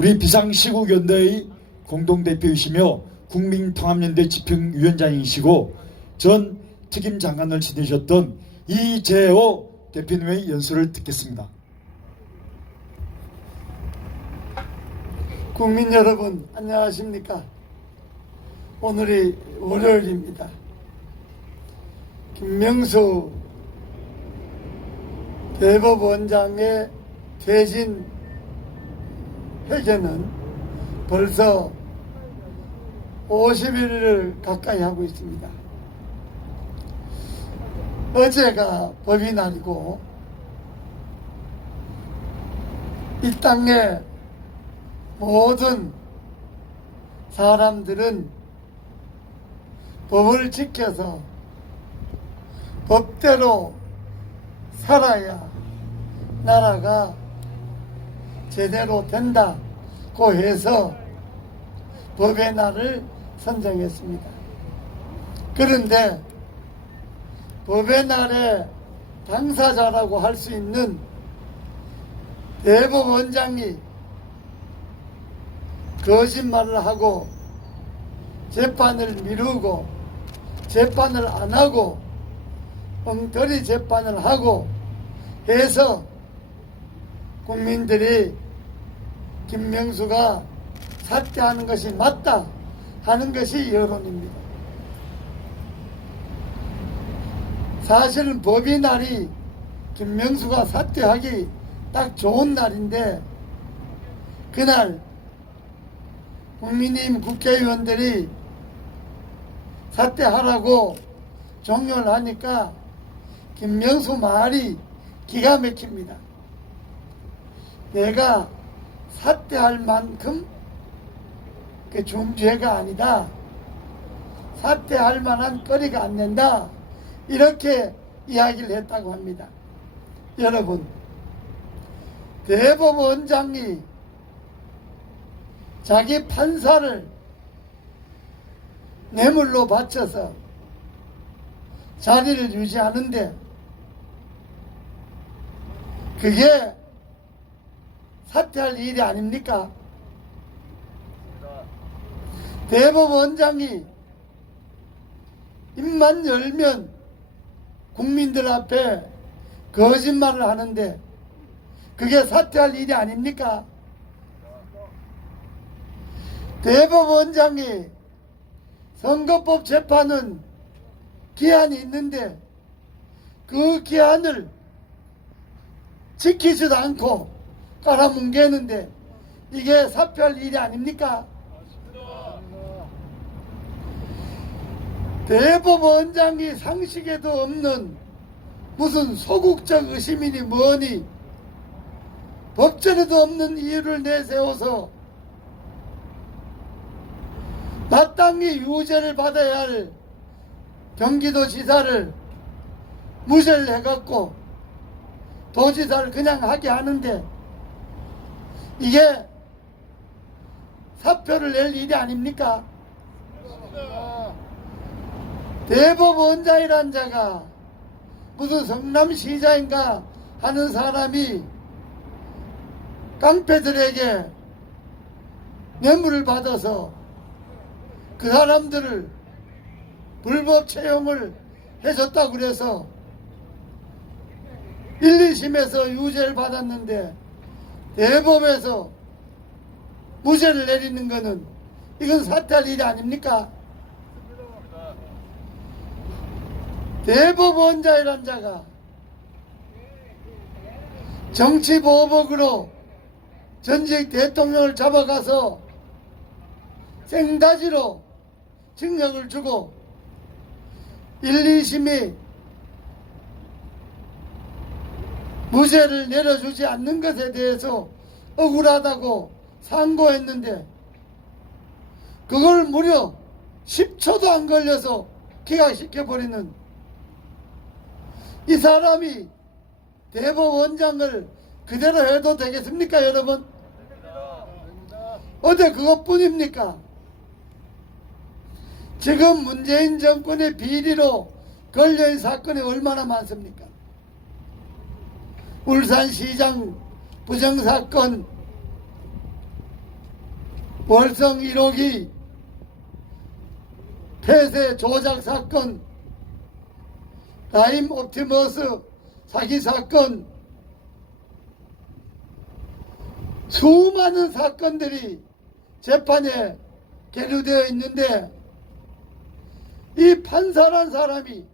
우리 비상시국연대의 공동대표이시며 국민통합연대 집행위원장이시고 전 특임 장관을 지내셨던 이재호 대표님의 연설을 듣겠습니다. 국민 여러분 안녕하십니까? 오늘이 월요일입니다. 김명수 대법원장의 퇴진 회견은 벌써 50일을 가까이 하고 있습니다. 어제가 법이 날이고 이 땅에 모든 사람들은 법을 지켜서 법대로 살아야 나라가 제대로 된다고 해서 법의 날을 선정했습니다. 그런데 법의 날의 당사자라고 할 수 있는 대법원장이 거짓말을 하고 재판을 미루고 재판을 안 하고 엉터리 재판을 하고 해서 국민들이 김명수가 사퇴하는 것이 맞다 하는 것이 여론입니다. 사실은 법의 날이 김명수가 사퇴하기 딱 좋은 날인데 그날 국민의힘 국회의원들이 사퇴하라고 종료를 하니까 김명수 말이 기가 막힙니다. 내가 사퇴할 만큼 그 중죄가 아니다. 사퇴할 만한 거리가 안 된다. 이렇게 이야기를 했다고 합니다. 여러분, 대법원장이 자기 판사를 뇌물로 바쳐서 자리를 유지하는데 그게 사퇴할 일이 아닙니까? 대법원장이 입만 열면 국민들 앞에 거짓말을 하는데 그게 사퇴할 일이 아닙니까? 대법원장이 선거법 재판은 기한이 있는데 그 기한을 지키지도 않고 깔아뭉개는데 이게 사표할 일이 아닙니까? 대법원장이 상식에도 없는 무슨 소극적 의심이니 뭐니 법전에도 없는 이유를 내세워서 마땅히 유죄를 받아야 할 경기도지사를 무죄를 해갖고 도지사를 그냥 하게 하는데 이게 사표를 낼 일이 아닙니까? 대법원장이란 자가 무슨 성남시장인가 하는 사람이 깡패들에게 뇌물을 받아서 그 사람들을 불법 채용을 해줬다고 그래서 1, 2심에서 유죄를 받았는데 대법에서 무죄를 내리는 것은 이건 사퇴할 일이 아닙니까? 대법원자이란 자가 정치보복으로 전직 대통령을 잡아가서 생다지로 징역을 주고 1, 2심이 무죄를 내려주지 않는 것에 대해서 억울하다고 상고했는데 그걸 무려 10초도 안 걸려서 기각시켜버리는 이 사람이 대법원장을 그대로 해도 되겠습니까 여러분? 어제 그것뿐입니까? 지금 문재인 정권의 비리로 걸려있는 사건이 얼마나 많습니까? 울산시장 부정사건 월성 1호기 폐쇄 조작 사건, 라임 옵티머스 사기 사건, 수많은 사건들이 재판에 계류되어 있는데 이 판사란 사람이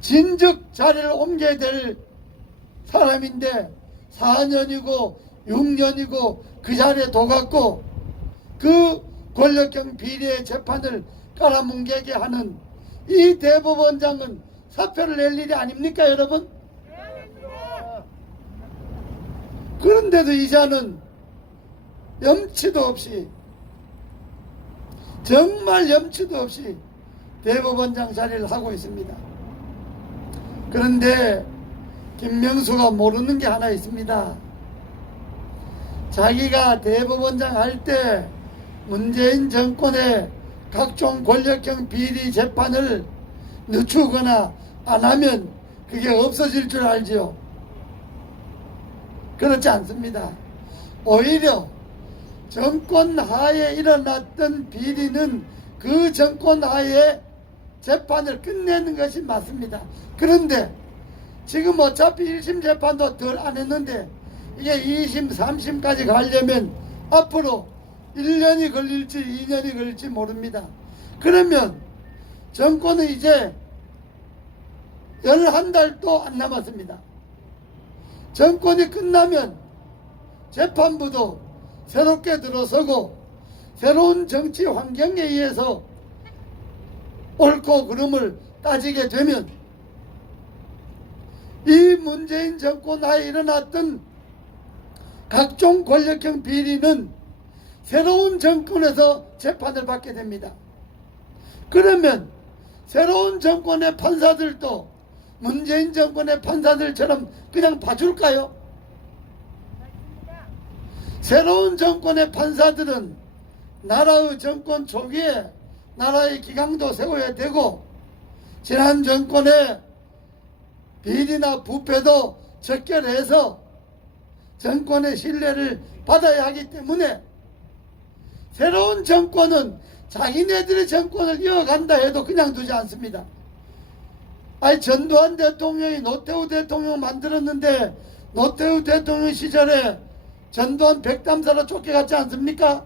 진즉 자리를 옮겨야 될 사람인데 4년이고 6년이고 그 자리에 둬갖고 그 권력형 비리의 재판을 깔아뭉개게 하는 이 대법원장은 사표를 낼 일이 아닙니까 여러분? 그런데도 이자는 염치도 없이 정말 염치도 없이 대법원장 자리를 하고 있습니다. 그런데 김명수가 모르는 게 하나 있습니다. 자기가 대법원장 할 때 문재인 정권의 각종 권력형 비리 재판을 늦추거나 안 하면 그게 없어질 줄 알지요. 그렇지 않습니다. 오히려 정권 하에 일어났던 비리는 그 정권 하에 재판을 끝내는 것이 맞습니다. 그런데 지금 어차피 1심 재판도 덜 안 했는데 이게 2심, 3심까지 가려면 앞으로 1년이 걸릴지 2년이 걸릴지 모릅니다. 그러면 정권은 이제 11달도 안 남았습니다. 정권이 끝나면 재판부도 새롭게 들어서고 새로운 정치 환경에 의해서 옳고 그름을 따지게 되면 이 문재인 정권 하에 일어났던 각종 권력형 비리는 새로운 정권에서 재판을 받게 됩니다. 그러면 새로운 정권의 판사들도 문재인 정권의 판사들처럼 그냥 봐줄까요? 새로운 정권의 판사들은 나라의 정권 초기에 나라의 기강도 세워야 되고 지난 정권의 비리나 부패도 적결해서 정권의 신뢰를 받아야 하기 때문에 새로운 정권은 자기네들의 정권을 이어간다 해도 그냥 두지 않습니다. 아니 전두환 대통령이 노태우 대통령 만들었는데 노태우 대통령 시절에 전두환 백담사로 쫓겨갔지 않습니까?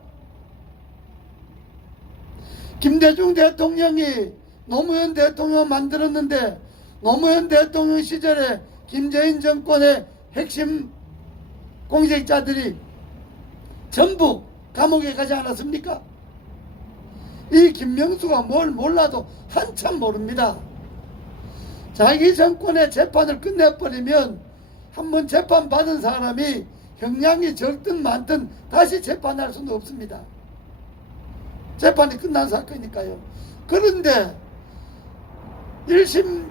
김대중 대통령이 노무현 대통령 만들었는데 노무현 대통령 시절에 김재인 정권의 핵심 공직자들이 전부 감옥에 가지 않았습니까? 이 김명수가 뭘 몰라도 한참 모릅니다. 자기 정권의 재판을 끝내버리면 한번 재판 받은 사람이 형량이 적든 많든 다시 재판할 수는 없습니다. 재판이 끝난 사건이니까요. 그런데 1심,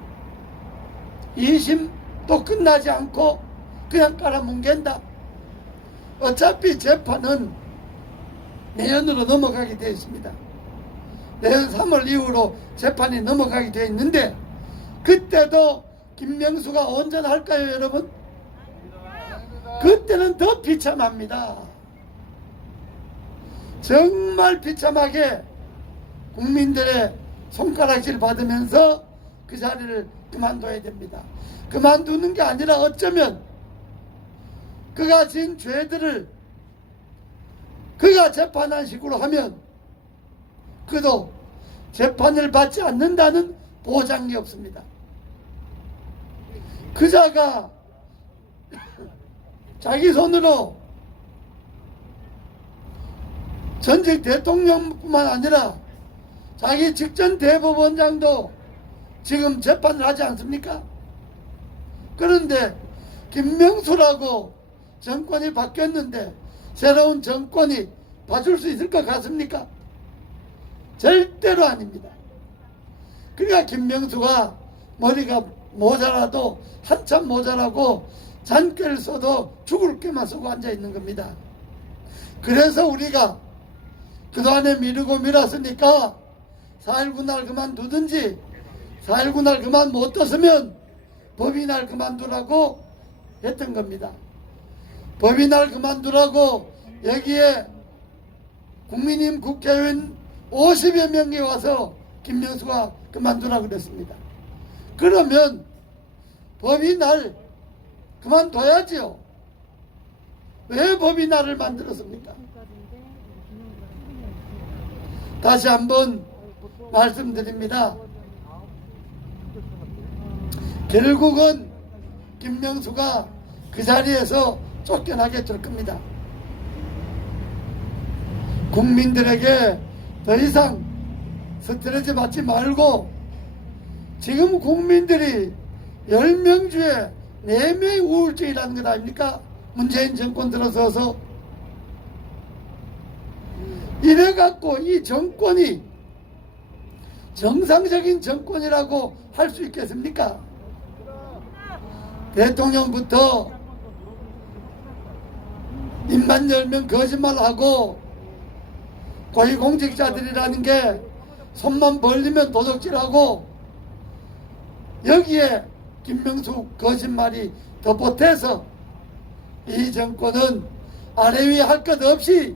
2심 또 끝나지 않고 그냥 깔아뭉갠다. 어차피 재판은 내년으로 넘어가게 되어 있습니다. 내년 3월 이후로 재판이 넘어가게 되어 있는데 그때도 김명수가 온전할까요 여러분? 그때는 더 비참합니다. 정말 비참하게 국민들의 손가락질 받으면서 그 자리를 그만둬야 됩니다. 그만두는 게 아니라 어쩌면 그가 지은 죄들을 그가 재판한 식으로 하면 그도 재판을 받지 않는다는 보장이 없습니다. 그자가 자기 손으로 전직 대통령뿐만 아니라 자기 직전 대법원장도 지금 재판을 하지 않습니까? 그런데 김명수라고 정권이 바뀌었는데 새로운 정권이 봐줄 수 있을 것 같습니까? 절대로 아닙니다. 그러니까 김명수가 머리가 모자라도 한참 모자라고 잔꾀를 써도 죽을 게만 쓰고 앉아 있는 겁니다. 그래서 우리가 그동안에 미루고 미뤘으니까 4.19 날 그만두든지 4.19 날 그만 못 떴으면 법이 날 그만두라고 했던 겁니다. 법이 날 그만두라고 여기에 국민의힘 국회의원 50여 명이 와서 김명수가 그만두라 그랬습니다. 그러면 법이 날 그만둬야지요. 왜 법이 나를 만들었습니까? 다시 한번 말씀드립니다. 결국은 김명수가 그 자리에서 쫓겨나게 될 겁니다. 국민들에게 더 이상 스트레스 받지 말고 지금 국민들이 10명 중에 4명이 우울증이라는 것 아닙니까? 문재인 정권 들어서서 이래갖고 이 정권이 정상적인 정권이라고 할 수 있겠습니까? 대통령부터 입만 열면 거짓말하고 고위공직자들이라는 게 손만 벌리면 도둑질하고 여기에 김명수 거짓말이 더 보태서 이 정권은 아래 위할것 없이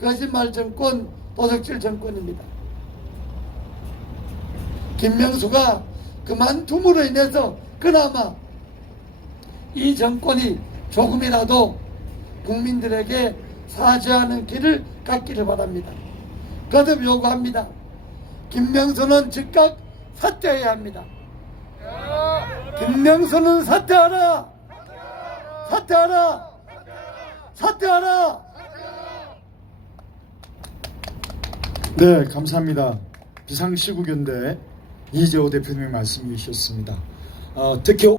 거짓말 정권, 도둑질 정권입니다. 김명수가 그만둠으로 인해서 그나마 이 정권이 조금이라도 국민들에게 사죄하는 길을 갖기를 바랍니다. 거듭 요구합니다. 김명수는 즉각 사퇴해야 합니다. 김명수는 사퇴하라! 사퇴하라! 사퇴하라! 네, 감사합니다. 비상시국연대 이재호 대표님의 말씀이 주셨습니다. 어, 특히